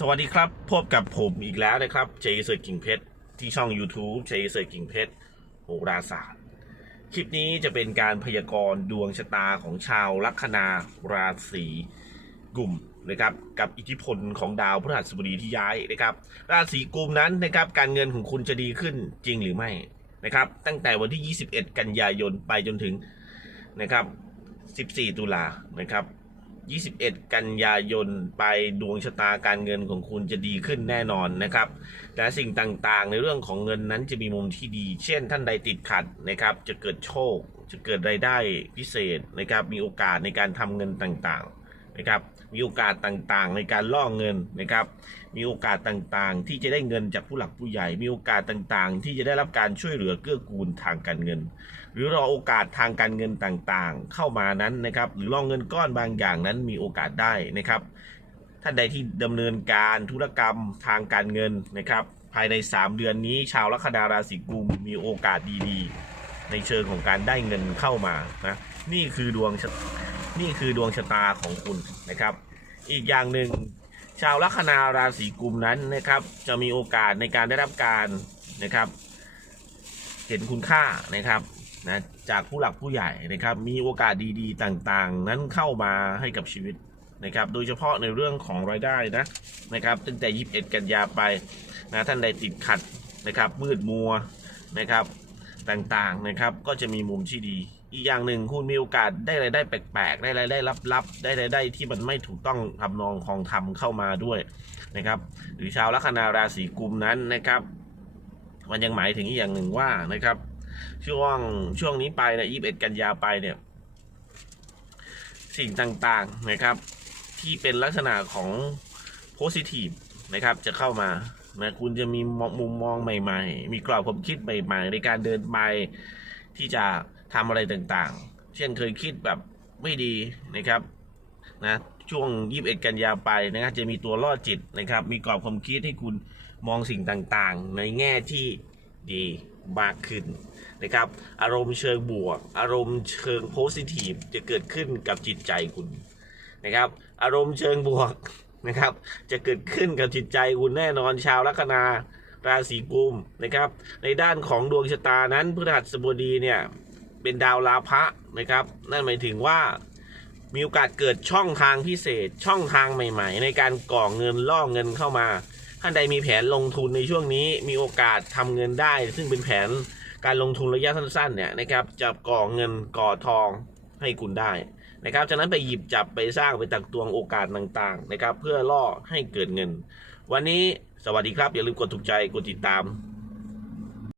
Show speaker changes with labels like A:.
A: สวัสดีครับพบกับผมอีกแล้วนะครับเจเซอร์กิ่งเพชรที่ช่อง YouTube เจเซอร์กิ่งเพชรโหราศาสตร์ คลิปนี้จะเป็นการพยากรณ์ดวงชะตาของชาวลัคนาราศีกุมนะครับกับอิทธิพลของดาวพฤหัสบดีที่ย้ายนะครับ ราศีกุมนั้นนะครับการเงินของคุณจะดีขึ้นจริงหรือไม่นะครับ ตั้งแต่วันที่ 21 กันยายนไปจนถึงนะครับ 14 ตุลานะครับ 21 กันยายนไปดวงชะตาการเงินของคุณจะดีขึ้นแน่นอนนะครับแต่สิ่งต่างๆ ในเรื่องของเงินนั้นจะมีมุมที่ดี เช่นท่านใดติดขัดนะครับ จะเกิดโชค จะเกิดรายได้พิเศษนะครับ มีโอกาสในการทำเงินต่างๆ นะครับมีโอกาสต่างๆ ในการล่อเงินนะครับ มีโอกาสต่างๆ ที่จะได้เงินจากผู้หลักผู้ใหญ่ มีโอกาสต่างๆ ที่จะได้รับการช่วยเหลือเกื้อกูลทางการเงิน หรือรอโอกาสทางการเงินต่างๆ เข้ามานั้นนะครับหรือรองเงินก้อนบางอย่างนั้นมีโอกาสได้นะครับท่านใดที่ดำเนินการธุรกรรมทางการเงินนะครับ ภายใน 3 เดือนนี้ชาวลัคนาราศีกุมมีโอกาสดีๆ ในเชิงของการได้เงินเข้ามานะนี่คือดวงชะ นี่คือดวงชะตาของคุณนะครับ อีกอย่างหนึ่งชาวลัคนาราศีกุมนั้นนะครับ จะมีโอกาสในการได้รับการนะครับ เห็นคุณค่านะครับนะจากผู้หลักผู้ใหญ่นะครับ มีโอกาสดีๆ ต่างๆ นั้นเข้ามาให้กับชีวิตนะครับ โดยเฉพาะในเรื่องของรายได้นะนะครับ ตั้งแต่ 21 กันยาไปนะท่านใดติดขัดนะครับมืดมัวนะครับต่างๆนะครับก็จะมีมุมที่ดี อีกอย่างหนึ่งคุณมีโอกาสได้รายได้แปลกๆ ได้รายได้ลับๆ ได้รายได้ที่มันไม่ถูกต้องทำนองคองทำเข้ามาด้วยนะครับ หรือชาวลัคนาราศีกุมนั้นนะครับ มันยังหมายถึงอีกอย่างหนึ่งว่านะครับ ช่วงช่วงนี้ไปนะ21กันยาไปเนี่ย สิ่งต่างๆนะครับ ที่เป็นลักษณะของ positive นะครับ จะเข้ามานะคุณจะมีมุมมองใหม่ ๆ มีกรอบความคิดใหม่ ๆ ในการเดินไป ที่จะทำอะไรต่างๆ เช่นเคยคิดแบบไม่ดีนะครับนะช่วง21กันยาไปนะครับจะมีตัวล่อจิตนะครับ มีกรอบความคิดให้คุณมองสิ่งต่างๆ ในแง่ที่ดีมากขึ้นนะครับ อารมณ์เชิงบวก อารมณ์เชิงโพสิทีฟจะเกิดขึ้นกับจิตใจคุณนะครับ อารมณ์เชิงบวกนะครับ จะเกิดขึ้นกับจิตใจคุณแน่นอนชาวลัคนา ราศีกุมนะครับ ในด้านของดวงชะตานั้นพฤหัสบดีเนี่ยเป็นดาวลาภะนะครับ นั่นหมายถึงว่ามีโอกาสเกิดช่องทางพิเศษช่องทางใหม่ ๆ ในการก่อเงินล่อเงินเข้ามาท่านใดมีแผนลงทุนในช่วงนี้มีโอกาสทำเงินได้ ซึ่งเป็นแผนการลงทุนระยะสั้นๆเนี่ยนะครับจะก่อเงินก่อทองให้คุณได้นะครับจากนั้นไปหยิบจับไปสร้างไปตักตวงโอกาสต่างๆนะครับเพื่อล่อให้เกิดเงิน วันนี้ สวัสดีครับ อย่าลืมกดถูกใจ กดติดตาม